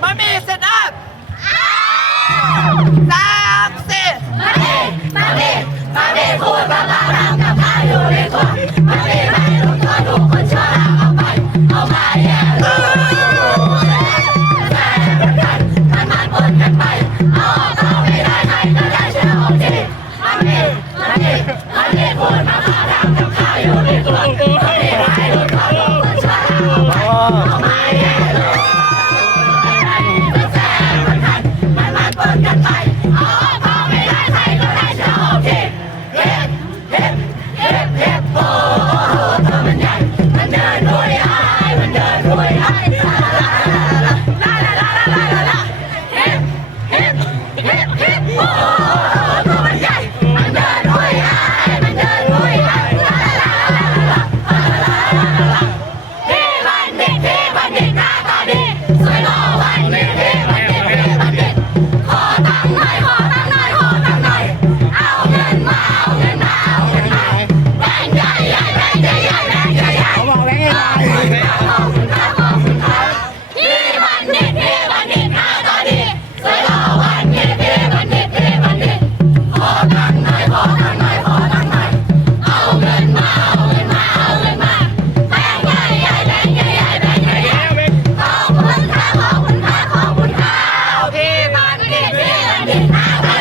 Mommy, sit up! Sam, sit! Mommy, Mommy, มีพูดว่าบ้าทำกับข้าอยู่ในครัว Mommy ไม่รู้ตัวดูคนชั่วราเอาไป เอามาแย่ลูกแซ่บกันมันมันปนกันไปอาออกเอาไม่ได้ใครก็ได้เชื่อผมที Mommy, Mommy, Mommy พูดว่าบ้าทำกับข้าอยู่ในครัว Friday, Friday.